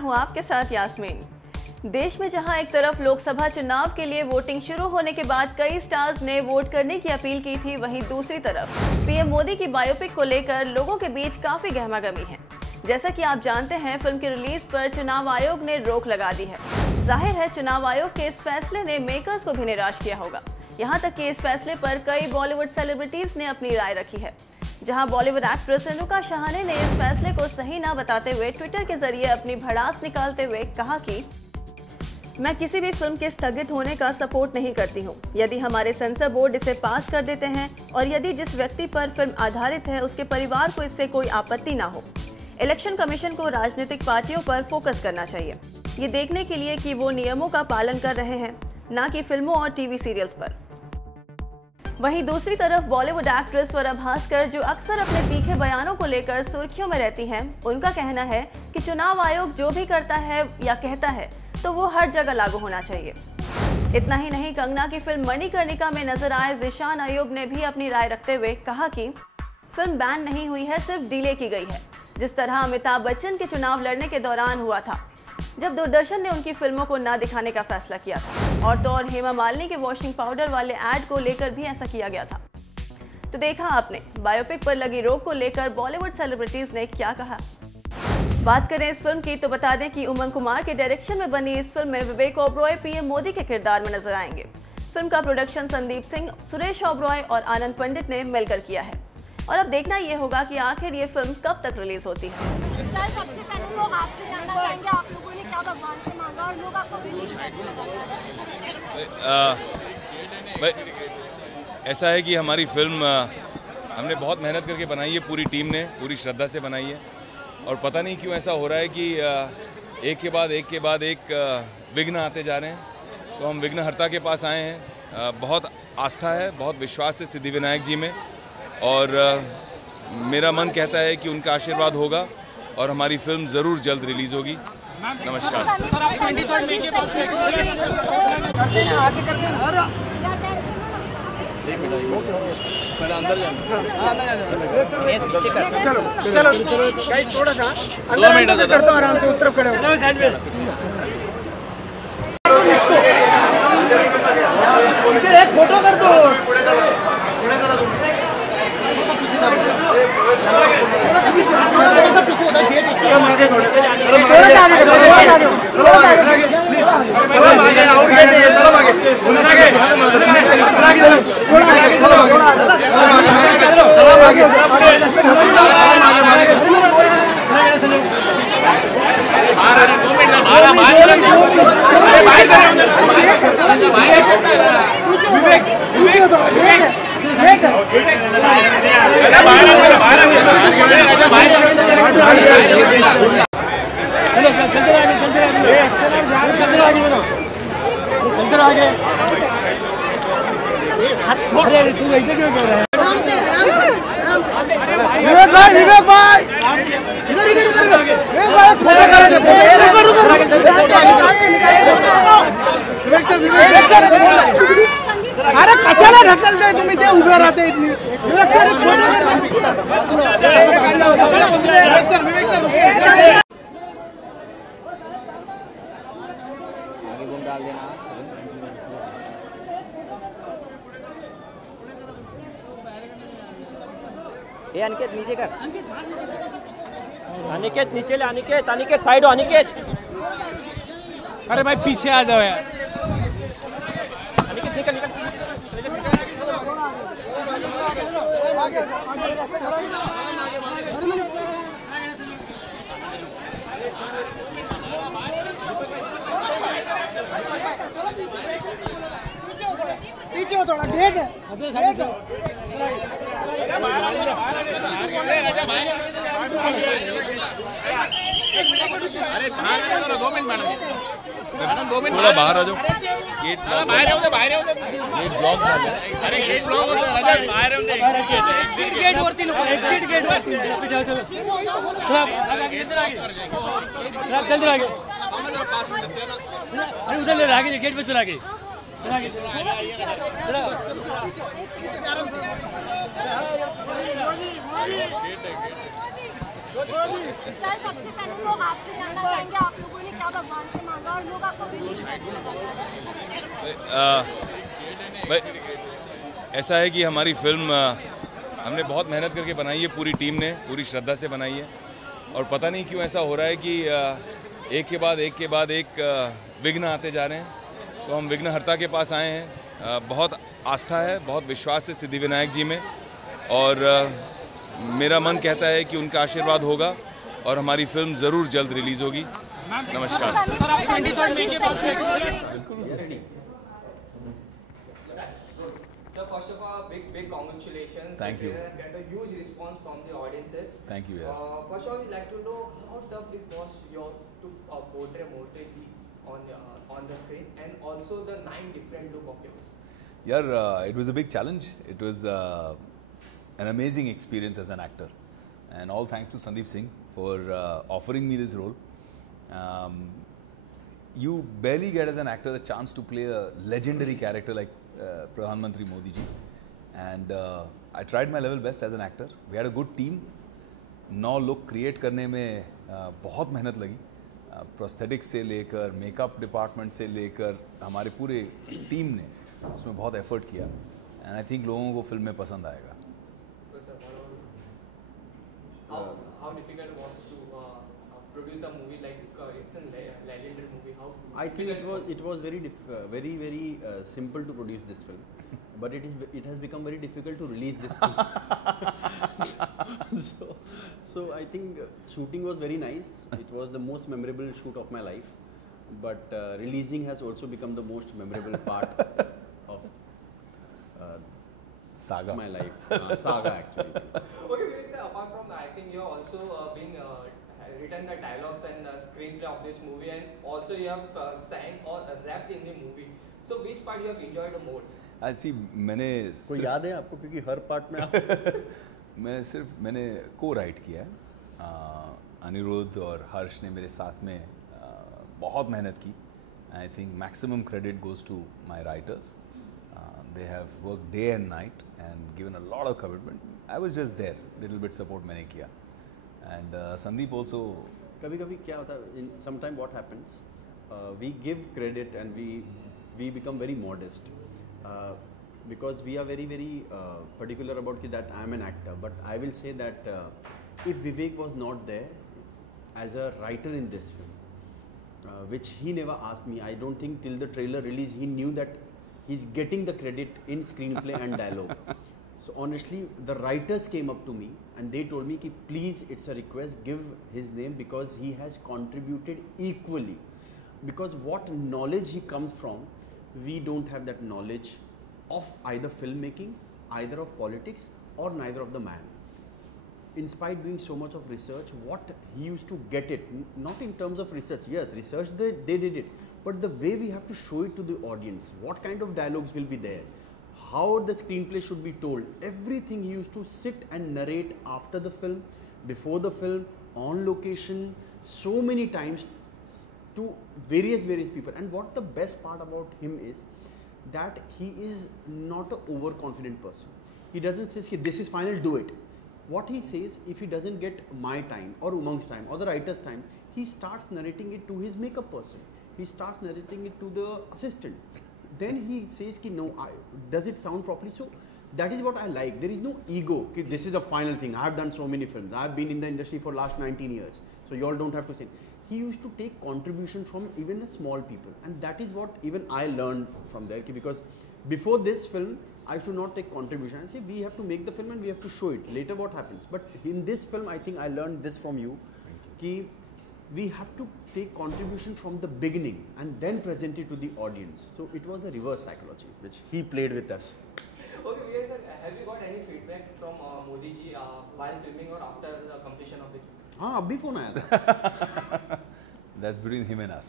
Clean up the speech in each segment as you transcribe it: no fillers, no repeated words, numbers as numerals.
हूं आपके साथ यास्मीन। देश में जहां एक तरफ लोकसभा चुनाव के लिए वोटिंग शुरू होने के बाद कई स्टार्स ने वोट करने की अपील की थी, वहीं दूसरी तरफ पीएम मोदी की बायोपिक को लेकर लोगों के बीच काफी गहमागहमी है। जैसा कि आप जानते हैं, फिल्म की रिलीज पर चुनाव आयोग ने रोक लगा दी है। जाहिर है चुनाव आयोग के इस फैसले ने मेकर्स को भी निराश किया होगा। यहाँ तक कि इस फैसले पर कई बॉलीवुड सेलिब्रिटीज ने अपनी राय रखी है। जहां बॉलीवुड एक्ट्रेस रेणुका शहाणे ने इस फैसले को सही ना बताते हुए ट्विटर के जरिए अपनी भड़ास निकालते हुए कहा कि मैं किसी भी फिल्म के स्थगित होने का सपोर्ट नहीं करती हूं। यदि हमारे सेंसर बोर्ड इसे पास कर देते हैं और यदि जिस व्यक्ति पर फिल्म आधारित है उसके परिवार को इससे कोई आपत्ति ना हो। इलेक्शन कमीशन को राजनीतिक पार्टियों पर फोकस करना चाहिए, ये देखने के लिए कि वो नियमों का पालन कर रहे हैं, ना कि फिल्मों और टीवी सीरियल्स पर। वहीं दूसरी तरफ बॉलीवुड एक्ट्रेस स्वरा भास्कर, जो अक्सर अपने तीखे बयानों को लेकर सुर्खियों में रहती हैं, उनका कहना है कि चुनाव आयोग जो भी करता है या कहता है तो वो हर जगह लागू होना चाहिए। इतना ही नहीं, कंगना की फिल्म मणिकर्णिका में नजर आए ज़ीशान अयूब ने भी अपनी राय रखते हुए कहा कि फिल्म बैन नहीं हुई है, सिर्फ डिले की गई है, जिस तरह अमिताभ बच्चन के चुनाव लड़ने के दौरान हुआ था, जब दूरदर्शन ने उनकी फिल्मों को न दिखाने का फैसला किया था। और तो और हेमा मालिनी के वॉशिंग पाउडर वाले ऐड को लेकर भी ऐसा किया गया था। तो देखा आपने बायोपिक पर लगी रोक को लेकर बॉलीवुड सेलिब्रिटीज ने क्या कहा। बात करें इस फिल्म की तो बता दें कि उमंग कुमार के डायरेक्शन में बनी इस फिल्म में विवेक ओबरॉय पीएम मोदी के किरदार में नजर आएंगे। फिल्म का प्रोडक्शन संदीप सिंह, सुरेश ओबरॉय और आनंद पंडित ने मिलकर किया है। और अब देखना ये होगा कि आखिर ये फिल्म कब तक रिलीज होती है। सर, सबसे पहले तो आपसे जानना चाहेंगे, आप लोगों ने क्या भगवान से मांगा और लोग आपको विश करने लगे? ऐसा है कि हमारी फिल्म हमने बहुत मेहनत करके बनाई है, पूरी टीम ने पूरी श्रद्धा से बनाई है, और पता नहीं क्यों ऐसा हो रहा है कि एक के बाद एक विघ्न आते जा रहे हैं। तो हम विघ्नहर्ता के पास आए हैं। बहुत आस्था है, बहुत विश्वास है सिद्धिविनायक जी में, और मेरा मन कहता है कि उनका आशीर्वाद होगा और हमारी फिल्म ज़रूर जल्द रिलीज़ होगी। नमस्कार। थोड़ा सा अंदर कर दो, आराम से उस तरफ खड़े हो। एक फोटो कर दो। विवेक भाई अरे कशाला ढकलते तुम्ही, ते उभे राहते इतनी। डाल देना। ये अनिकेत नीचे कर, अनिकेत नीचे ले, अनिकेत साइड हो, अनिकेत। अरे भाई पीछे आ जाओ यार। अनिकेत निकल निकल। पीछे हो थोड़ा, गेट है। अरे दो मिनट मैडम, थोड़ा बाहर आ जाओ। गेट ब्लॉक अरे गेट ब्लॉक हो रहा है, बाहर एग्जिट गेट वरती नको, एग्जिट गेट वरती चलो चलो जल्दी आगे। अरे उधर ले आगे, गेट पे चला गए। सर, सबसे पहले तो आपसे जानना चाहेंगे, आप लोगों क्या भगवान से मांगा और लोग आपको विश करने लगे? भाई ऐसा है कि हमारी फिल्म हमने बहुत मेहनत करके बनाई है, पूरी टीम ने पूरी श्रद्धा से बनाई है, और पता नहीं क्यों ऐसा हो रहा है कि एक के बाद एक विघ्न आते जा रहे हैं। तो हम विघ्नहर्ता के पास आए हैं। बहुत आस्था है, बहुत विश्वास है सिद्धिविनायक जी में, और मेरा मन कहता है कि उनका आशीर्वाद होगा और हमारी फिल्म ज़रूर जल्द रिलीज़ होगी। नमस्कार। So first of all, big congratulations. Thank you. Get a huge response from the audiences. Thank you. Yeah. First of all, we'd like to know how tough it was to portray Morty on the screen, and also the 9 different look of yours. Yeah, it was a big challenge. It was an amazing experience as an actor, and all thanks to Sandeep Singh for offering me this role. You barely get as an actor a chance to play a legendary character like Pradhan Mantri Modi ji, and I tried my level best as an actor. We had a good team. 9 look create करने में बहुत मेहनत लगी, prosthetics से लेकर makeup department से लेकर हमारे पूरे टीम ने उसमें बहुत एफर्ट किया, एंड आई थिंक लोगों को फिल्म में पसंद आएगा। How difficult it was to produce a movie like it's a legendary movie? How I think it was very simple to produce this film, but it has become very difficult to release this film. so I think shooting was very nice. It was the most memorable shoot of my life, but releasing has also become the most memorable part of saga my life. Saga actually. Okay, Vivek sir, apart from the acting, you have also written the dialogues and the screenplay of this movie, and also you have sang or rapped in the movie. So which part you have enjoyed the more? ऐसी मैंने कोई याद है आपको, क्योंकि हर part में आप मैंने को राइट किया है। अनिरुद्ध और हर्ष ने मेरे साथ में बहुत मेहनत की। I think maximum credit goes to my writers. They have work day and night and given a lot of commitment. I was just there, little bit support मैंने किया। एंड संदीप ऑल्सो, कभी क्या होता है, sometime what happens, we give credit and we become very modest because we are very particular about that I am an actor. But I will say that if Vivek was not there as a writer in this film, which he never asked me, I don't think till the trailer release he knew that he's getting the credit in screenplay and dialogue. So honestly, the writers came up to me and they told me ki please, it's a request, give his name, because he has contributed equally. Because what knowledge he comes from, we don't have that knowledge of either filmmaking, either of politics, or neither of the man. In spite doing so much of research, what he used to get it, not in terms of research, yes, research they did it, but the way we have to show it to the audience, what kind of dialogues will be there, how the screenplay should be told, everything he used to sit and narrate after the film, before the film, on location, so many times to various people. And what the best part about him is that he is not an overconfident person. He doesn't say this is final, do it. What he says, if he doesn't get my time or Umang's time or the writer's time, he starts narrating it to his makeup person. He starts narrating it to the assistant. Then he says ki no, does it sound properly? So that is what I like. There is no ego. Ki this is the final thing. I have done so many films. I have been in the industry for last 19 years. So you all don't have to say. He used to take contribution from even the small people, and that is what even I learned from there. Because before this film, I should not take contribution. I say we have to make the film and we have to show it. Later what happens? But in this film, I think I learned this from you. Ki we have to take contribution from the beginning and then present it to the audience. So it was the reverse psychology which he played with us. Okay, Vivek sir, have you got any feedback from Modi ji while filming or after the completion of the film? हाँ, अभी phone आया था. That's between him and us.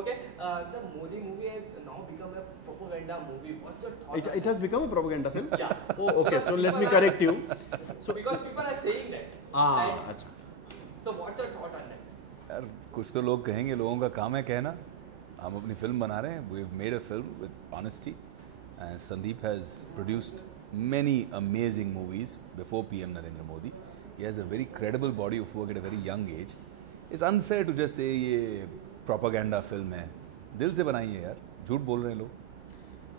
Okay, the Modi movie has now become a propaganda movie. What's your thought? It has become a propaganda film? Yeah. Oh, okay. So let me correct you. So because people are saying that. Right? अच्छा. So what's your thought on that? यार कुछ तो लोग कहेंगे, लोगों का काम है कहना. हम अपनी फिल्म बना रहे हैं. We've made a film with honesty, and Sandeep has produced many amazing movies before PM Narendra Modi. He has a very credible body of work at a very young age. It's unfair to just say ये propaganda film है. दिल से बनाई है यार, झूठ बोल रहे हैं लोग.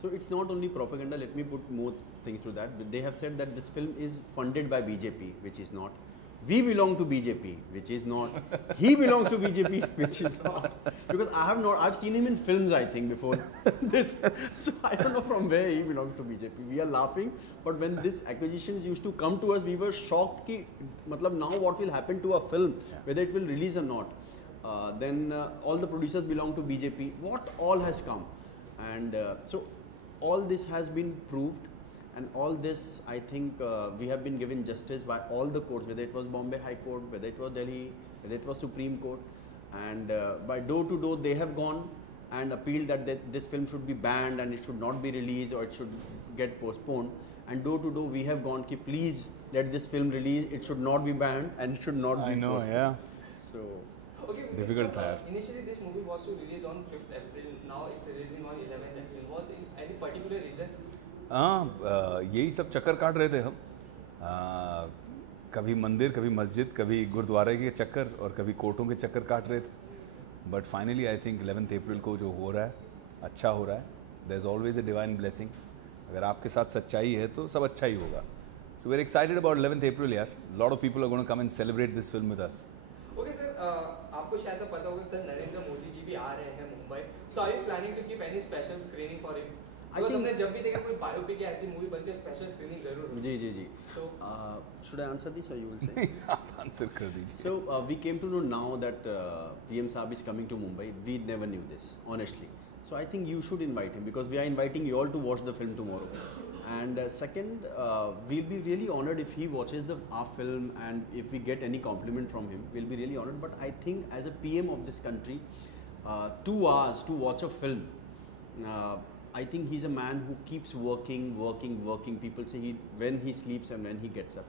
So it's not only propaganda, let me put more things to that. They have said that this film is funded by BJP, which is not. We belong to BJP, which is not. He belongs to BJP, which is not. Because I've seen him in films, I think, before this. So I don't know from where he belongs to BJP. We are laughing, but when this acquisitions used to come to us, we were shocked ki, matlab now what will happen to a film, whether it will release or not. Then all the producers belong to BJP. What all has come? And so all this has been proved, and all this I think we have been given justice by all the courts, whether it was Bombay High Court, whether it was Delhi, whether it was Supreme Court, and by door to door they have gone and appealed that this film should be banned and it should not be released or it should get postponed. And door to door we have gone ki please let this film release, it should not be banned and it should not be postponed. Yeah. So Okay, Difficult so, था. initially this movie was to release on 5th April. Now it's releasing on 11th April. Was any particular reason? हाँ, यही सब चक्कर काट रहे थे हम. कभी मंदिर, कभी मस्जिद, कभी गुरुद्वारे के चक्कर और कभी कोर्टों के चक्कर काट रहे थे. But finally I think 11th April को जो हो रहा है अच्छा हो रहा है. There is always a divine blessing. अगर आपके साथ सच्चाई है तो सब अच्छा ही होगा. So we are excited about 11th April यार. Lot of people are gonna come and celebrate this film with us. Okay sir, आपको शायद तो पता होगा कल नरेंद्र मोदी जी भी आ रहे हैं Mumbai. So are you planning to keep any special screening for him? Because हमने जब भी देखा कोई बायोपिक या ऐसी मूवी बनती है स्पेशल स्क्रीनिंग जरूर होती है. जी. So should I answer this or you will say? आप आंसर कर दीजिए. So we came to know now that PM Saab is coming to Mumbai. We never knew this, honestly. So I think you should invite him because we are inviting you all to watch the film tomorrow. And second, we'll be really honored if he watches our film and if we get any compliment from him, we'll be really honored. But I think as a PM of this country, 2 hours to watch a film, I think he's a man who keeps working. People say when he sleeps and when he gets up.